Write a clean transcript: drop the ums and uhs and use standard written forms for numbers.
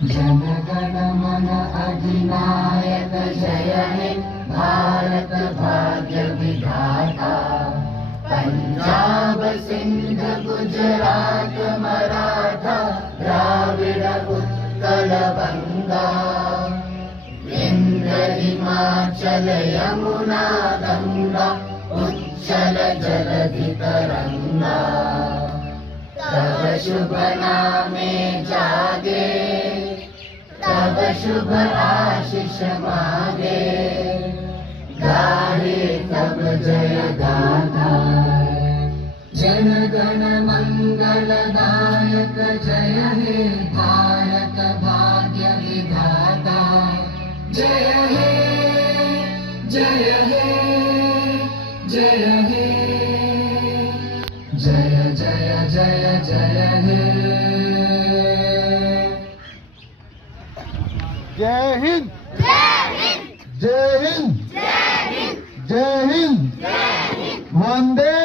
जन गण मन अधिनायक जय हे भारत भाग्य विधाता। पंजाब सिंध गुजरात मराठा द्राविड़ उत्कल बंगा। विंध्य हिमाचल यमुना गंगा उच्चल जलधि तरंगा। तब शुभ नामे जागे तब शुभ आशीष मागे। गाहे तब जय गाथा। जन गण मंगल दायक जय हे भारत भाग्य विधाता। जय हे जय हे जय हे जय जय जय जय हे। जय हिंद जय हिंद जय हिंद वंदे